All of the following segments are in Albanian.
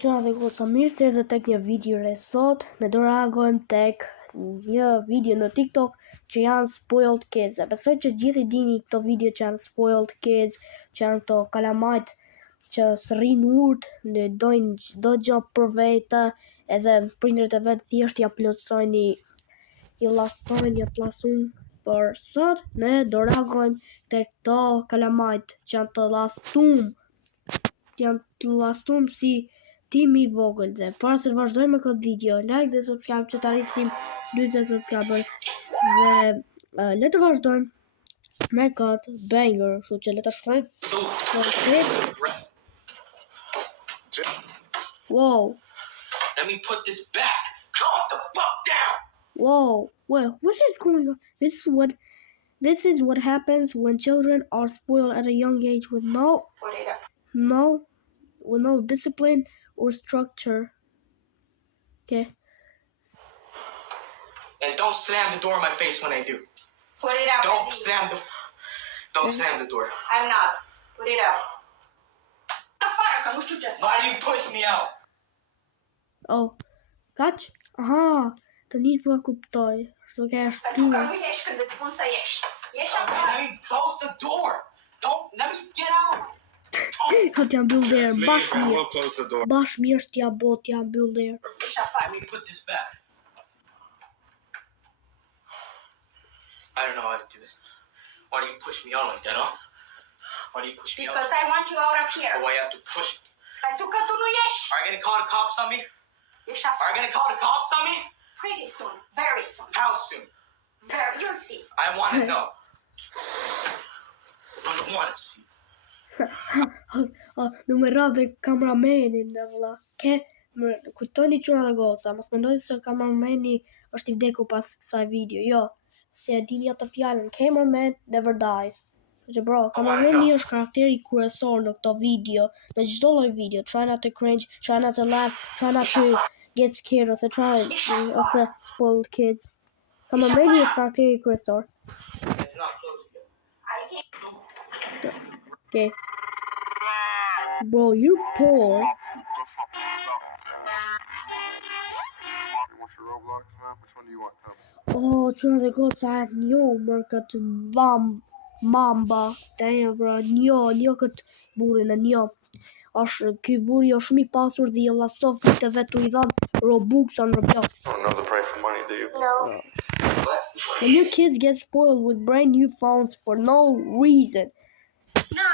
Çfarë dhe goca mirë se erdhe tek një video re sot. Ne do reagojmë tek një video në TikTok që janë spoiled kids. E besoj që gjithë i dini këto video që janë spoiled kids, që janë këto kalamajt që s'rrin urt, ne dojnë çdo gjë për vete, edhe prindërit e vet thjesht ja plotsojnë i llastojnë, ja plasun. Por sot ne do reagojmë tek këto kalamajt që janë të lastum si timi i vogël. Dhe para se të vazhdojmë me këtë video, like dhe subscribe që të arrisim 40 subscribers. Dhe le të vazhdojmë me këtë banger, kështu që le të shkojmë. Wow. Let me put this back. Calm the fuck down. Whoa. Well, what is going on? This is what happens when children are spoiled at a young age with no discipline or structure. Okay. And don't slam the door in my face when I do. Put it up. Don't slam the door. I'm not. Put it up. Why do you push me out? Oh, kaq? Aha, të një po e kuptoj. Shto ke shtyra. Let me close the door. Don't let me get out. Hëtë jam mbyll derë, bash I mirë. will close the door. Bash mirë t'ja bot, jam mbyll derë. Let me put this back. I don't know how to do it. Why do you push me out like that, huh? Why do you push me out? Because I want you out of here. Why you have to push me? Pentru că tu nu ești. Are you gonna call the cops on me? Ești Are you afară. gonna call the cops on me? Pretty soon. Very soon. How soon? You'll see. I want to know. I don't want to see. Numerat dhe kameramenin dhe vëlla. Kujtoni qura dhe goca, mos mendoni se kamerameni është i vdekur pas kësaj video. Jo, se e dini atë fjalën, cameraman never dies. Që bro, kamerameni është karakteri kryesor në këto video, në çdo lloj video. Try not to cringe, try not to laugh, try not to get scared, ose spoiled kids. Kamerameni është karakteri kryesor. It's not close yet. I can't. Okay. Bro, you're poor. What's your Roblox, man? Which one do you want, Tom? Oh, qëra dhe goca e njo mërë këtë mamba. Damn, bro, njo këtë burin e njo. Ky buri është shumë i pasur dhe i lasov të vetu i dhanë Robux on Roblox. Don't know the price of money, do you? No. The new kids get spoiled with brand new phones for no reason.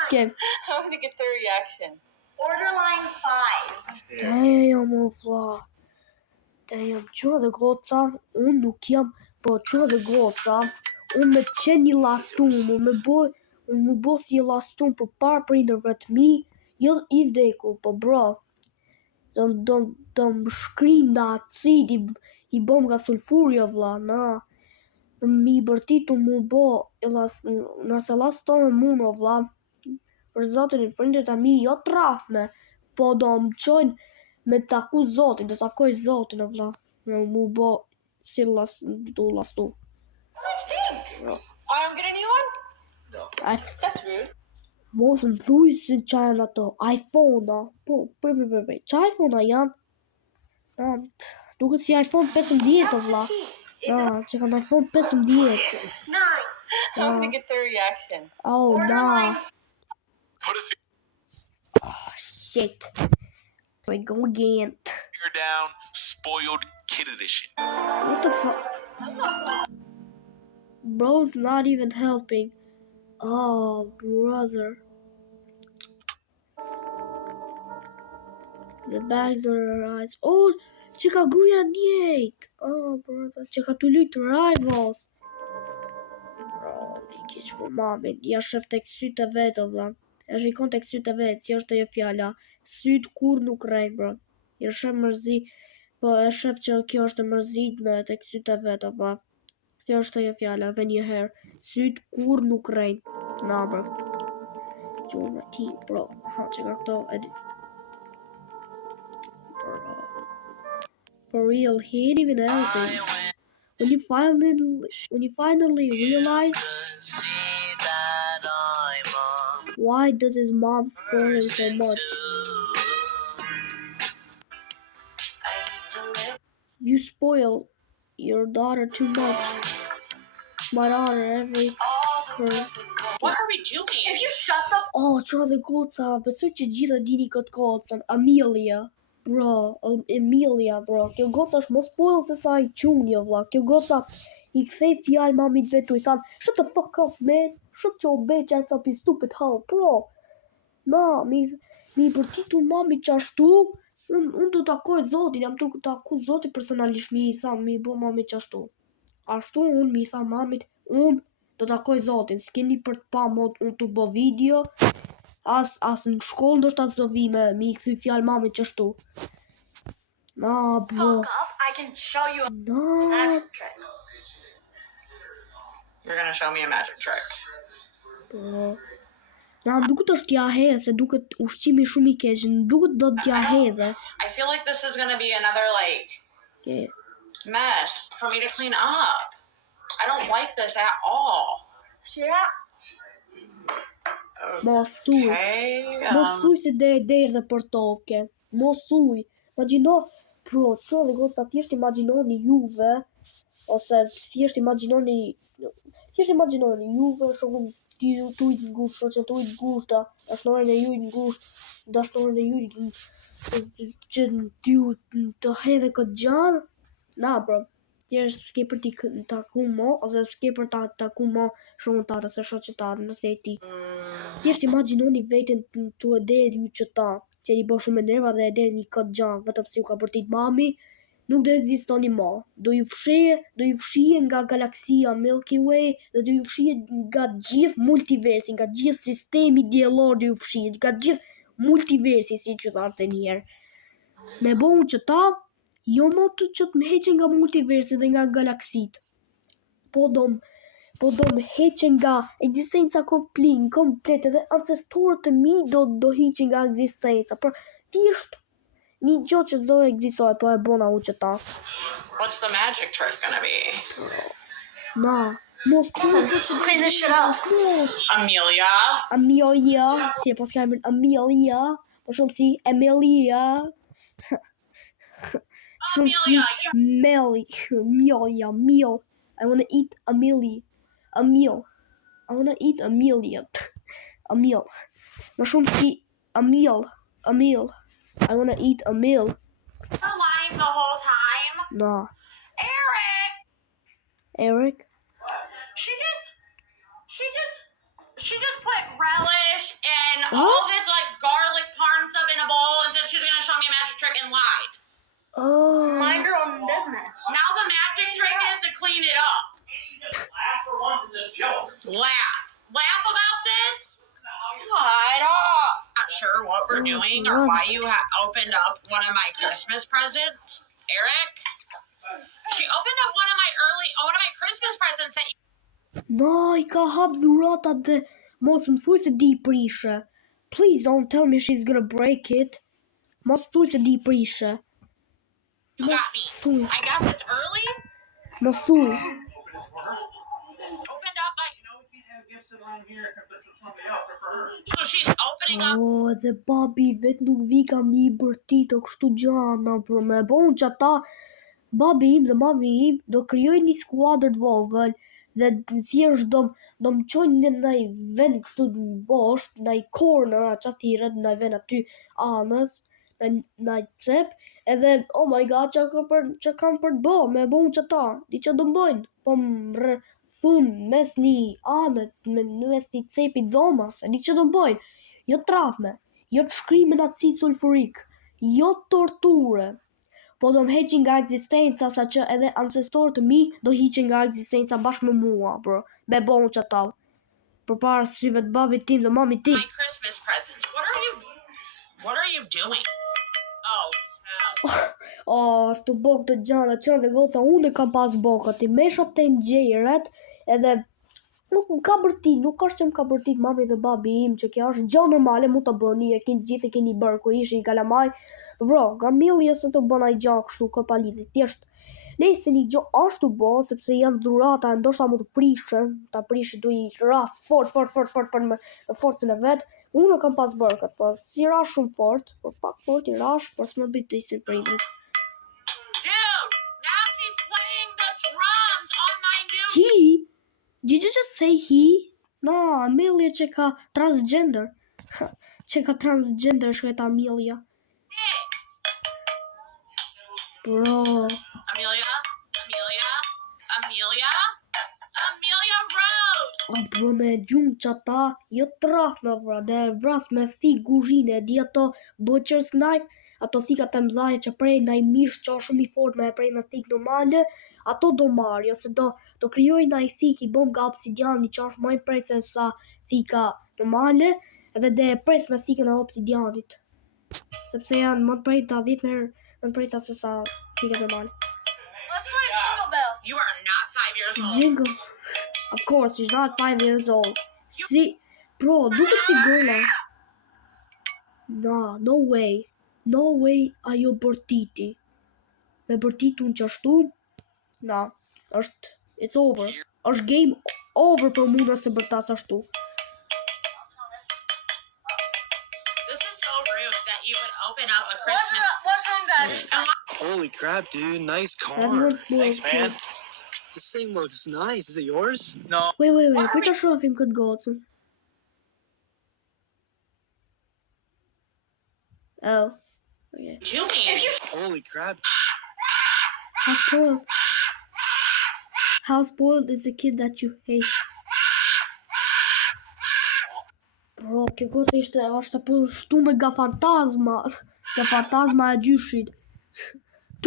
Okay. I want to get their reaction. Borderline 5. Damn, o vla. Damn, qëra dhe goca, unë nuk jam, bro, qëra dhe goca, unë me qenë një lastum, unë me bo si një lastum për parë prindërve të mi, jo i vdeku, po bro, do më shkrim në acid, i bom nga sulfurio vla, na, mi bërtitu mu bo, nëse laston e mu në vla, për zotin i prindërit a mi, jo trafme, po do më qojnë me taku zotin, do takoj zotin e vla, mu bo si du lastu. It's pink. I'm get a new one? That's rude. Mos më thuj se qa janë ato, iPhone-a, qa iPhone-a janë? Duket si iPhone 15 o vla, që kanë iPhone 15. 9. I want to get their reaction. Oh, nah. Put a Oh, shit. We go again. finger down. Spoiled kid edition. What the fuck? Bro's not even helping. Oh, brother. The bags are her eyes. Oh, që ka gruja njejt. Oh, brother. Që ka të lytë rivals. Bro, ti keq për mamin. Ja shef tek sytë e vetë, o vla. Ja shikon tek sytë e vetë, si është ajo fjala. Sytë kur nuk rejnë, bro. Ja shef mërzi, po e shef që kjo është mërzitme tek sytë e vetë, o vla. Si është ajo fjala, dhe një herë. Sytë kur nuk rejnë. Na, bro. Gjumë ti, bro. Ha, që ka këto edit. Bro. For real, he ain't even helping. When you finally realize why does his mom spoil him so much? You spoil your daughter too much. My daughter every What are we doing? If you shut the Oh, qa dhe goca, besoj që gjitha dini këtë gocën, Amelia. Bro, Emilia, bro. Kjo goca është mos spoil se sa I qunjo, vlla. Kjo goca I kthej fjalë mamit vetu, I than, shut the fuck up, man. Shut your bitch ass up, you stupid hoe, bro. Na, mi përtitur mamit qashtu, unë do takoj zotin, jam të taku zotin personalisht, mi I tha, mi bo mamit qashtu. Ashtu unë mi tha mamit, unë do takoj zotin, s'keni për të pa mod unë të bo video, as në shkollë ndoshta s'do vi me I kthy fjalë mamit qashtu. Na, bro. fuck up, I can show you a Na, magic trick. You're gonna show me a magic trick. bro. Na, duket është t'ja hedhe, se duket ushqimi shumë I keq, duket do t'ja hedhe. I feel like this is gonna be another like Okay. mess for me to clean up. I don't like this at all. Yeah. Mos uj. Okay. Mos uj se der dhe për toke. Mos uj. Imagjino, bro, që dhe goca, thjesht imagjinoni juve, ose thjesht imagjinoni juve, shumë tu I ngusht, shoqe tu I ngushta, dashnoren e ju I ngusht, dashnoren e ju që t'ju të hedhe këtë gjanë, na, bro. Thjesht s'ke për t'i taku mo, ose s'ke për t'a taku mo shumë tatë, se shoqetate, nëse e ti. Thjesht imagjinoni veten tu e deri ju që ta, që I bo shumë e nerva dhe e deri një këtë gjanë, vetëm si ju ka bërtit mami, nuk do ekzistoni më. Do ju fshije nga galaksia Milky Way dhe do ju fshije nga gjithë multiversi, nga gjithë sistemi diellor do ju fshije, nga gjithë multiversi, si që thashtë njerë. Me bo unë që ta, jo më të që të më heqe nga multiversi dhe nga galaksit. Po do më heqe nga ekzistenca komplet edhe ancestorët të mi do hiqe nga ekzistenca. Por thjesht një gjë që do ekzistoj, po e bona u që ta. What's the magic trick gonna be? Na, mos Clean this shit up. Amelia. Amelia, si e pas ka emrin Amelia, po shumë si Emilia. Shumë si Meal. I wanna eat a meal. I wanna eat a million. A meal. Më shumë si a meal. I wanna eat a meal. The line the whole time. Na. Eric? She just put relish and all this like garlic parm stuff in a bowl and said she's gonna show me a magic trick and lied. Oh. Mind your own business. Now the magic trick is to clean it up. Laugh for once is a joke. Laugh about this? What? Not sure what we're doing or why you opened up one of my Christmas presents, Eric. She opened up one of my Christmas presents that No, I ka hap dhuratat dhe mos më thuj se di prishe. Please don't tell me she's gonna break it. Mos thuj se di prishe. you got me. Thuj, I guess it's early. mos thuj. Opened up like so she's opening up. Oh, dhe babi vet nuk vi ka mi bërtit o kështu gjana, bro. Me bon që ata, babi im dhe mami im do krijoj një skuadër të vogël dhe thjesht do më qojnë në një vend kështu të bosh, në një corner, a që thiret, në një vend aty anës, në një cep, edhe, oh my god, që kam për të bo, me bon që ta, di që do mbojnë, po më thunë mes një anët, mes një cepi dhomas, e di që do mbojnë, jo tratme, jo të shkrimin acid sulfurik, jo torture, po do më heqin nga ekzistenca sa që edhe ancestorët të mi do hiqin nga ekzistenca bashkë me mua, bro, me bon që ta, për para syve të babit tim dhe mamit tim. My Christmas presents. What are you doing? Oh, Shtu bok të gjana, që dhe goca, unë e kam pas bokat, I mesha të nxejret, edhe nuk më ka bërtit, nuk është që më ka bërtit mami dhe babi im, që kjo është gjë normale, mu të bëni, e gjithë e keni bërë, ku ishi I kalamaj, bro, nga milje se të bëna I gjë kështu, këtë palitit, tjesht, lej se një gjë është të bo, sepse janë dhurata, ndoshta mu të prishë, ta prishë du I ra fort me forcën e vetë, unë kam pas bërë këtë, po si rash shumë fort, por pak fort I rash, por s'më bëjt të isin prindrit. dude, Did you just say he? No, Amelia që ka transgender. Që ka transgender shkret Amelia. Bro. Amelia Rose. O bro me gjumë që ata jo trafna bro. Dhe vras me thik guzhine. Di ato butcher's knife. Ato thikat e mdhaje që prej ndaj mish që është shumë i fort me prej në thik normale. Ato do marrë, ose do krijoj ndaj thik i bom nga obsidiani që është më i prej se sa thika normale. Edhe dhe pres me thikën e obsidianit. Sepse janë më prej ta 10 herë më prej ta se sa thikat normale. Let's play Jingle Bell. You are not 5 years old. Jingle. Of course, she's not 5 years old. Si, bro, duke si gola. Nah, no way. No way ajo bërtiti. Me bërtitu në qashtu. Nah, it's over. Është game over për mu nëse bërtas ashtu. This is so rude that you would open up a Christmas. What's wrong, guys? Holy crap, dude. Nice car. Everyone's Thanks, spoiled, man. too. This thing looks nice. Is it yours? No. Wait, prit ta shohim këtë gocën. Oh. Okay. Doing? Holy crap. How spoiled is a kid that you hate? Bro, kjo gocë është po shtu me nga fantazma. Nga fantazma e gjyshit.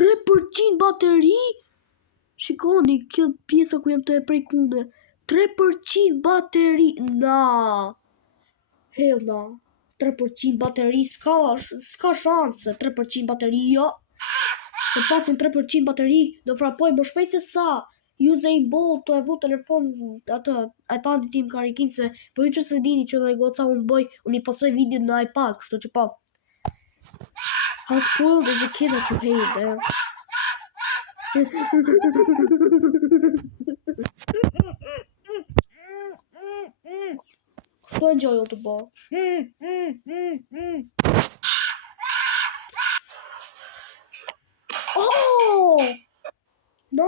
3% bateri? Shikoni, kjo pjesa ku jam të e prej kunde. 3% bateri. Na. Hell na. 3% bateri s'ka shanse. 3% bateri jo. Të pasin 3% bateri do frapoj më shpejt se sa Usain Bolt të e vu telefon atë iPad-i tim karikin se për ju që se dini që dhe goca unë i posoj video në iPad, kështu që po. How spoiled is a kid that you hate, eh? Kështu e gjojo të bo. Oh! No,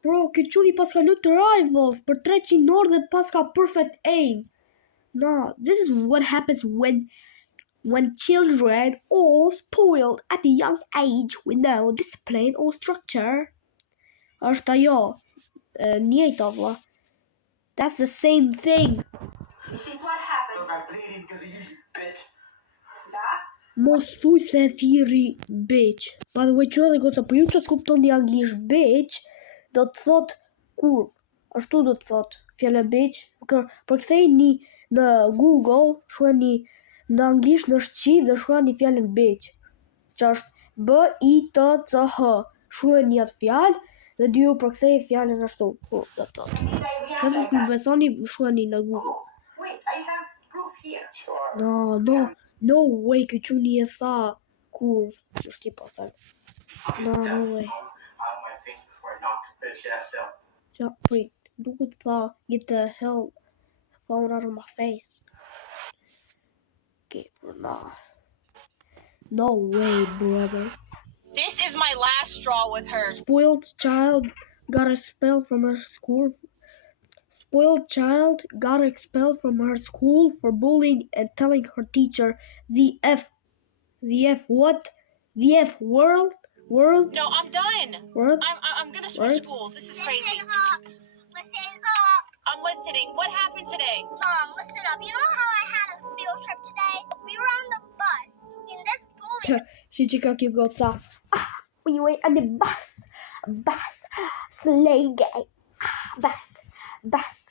bro, këtë quni pas ka lutë Rivals për 300 orë dhe pas ka perfect aim. No, this is what happens when children are spoiled at a young age with no discipline or structure. Është ajo, njëjta vlla. That's the same thing. This is what happened. Look, I'm bleeding because of you, bitch. Mos thuj se e thiri bitch. By the way, që edhe goca, për ju që s'kupton di anglisht bitch, do të thot kurv. Ashtu do të thot, fjallë bitch. Përkthejni në Google, shuani në anglisht në shqip dhe shuani fjallën bitch. Që është B-I-T-C-H. Shuani atë fjallë dhe dy ju përkthej fjallën ashtu. Kurv do të thot. Nëse s'më besoni, shuani në Google. Wait, I have proof here. Sure. No way, këtë quni e tha kurv. Është i po thë. No way. Out of my face before I knocked the bitch ass out. Ja, wait, duke të tha, get the hell phone out of my face. Okay, bro, nah. No way, brother. This is my last straw with her. Spoiled child got expelled from her school. Spoiled child got expelled from her school for bullying and telling her teacher the F what? The F world? No, I'm done. Word? I'm gonna switch What? schools. This is crazy. Listen up. I'm listening. What happened today? Mom, listen up. You know how I had a field trip today? We were on the bus in this bowling. Si që ka kjo goca. We were on the bus. Bus. Slay gay. Bus.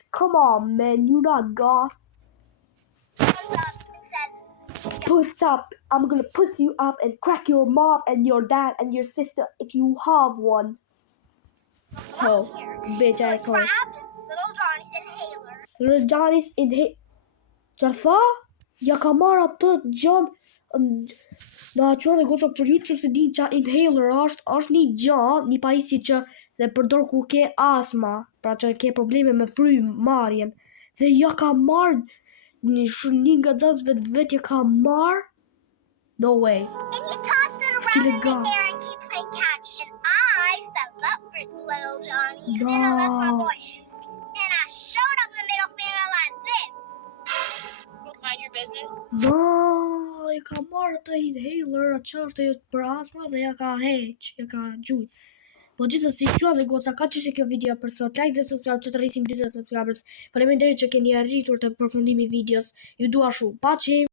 Come on, man. You're not goth. Puss up. I'm gonna puss you up and crack your mom and your dad and your sister if you have one. Oh, bitch asshole. Grabbed little Johnny's inhaler. Little Johnny's inhaler. Çfarë tha? Ja ka marrë atë gjën. Na çon dhe goca për ju që se din qa inhaler është një gjë, një pajisje që dhe përdor kur ke asma, pra që ke probleme me frymarrjen. Dhe ja ka marrë një nga xhasve vetë ja ka marrë. No way. And he tossed it around in the air and keep playing catch. And I stepped up for little Johnny. You know, that's my boy. And I showed them the middle finger like this. Mind your business. Vaj, ka marrë të inhaler, a qashtë për asma dhe ja ka heq, ja ka gjuj. Po gjithsesi, qua dhe goca, ka që ishte kjo video për sot. Like dhe subscribe që të rrisim 20 subscribers. Faleminderit që keni arritur të përfundimi videos. Ju dua shumë. Paqim!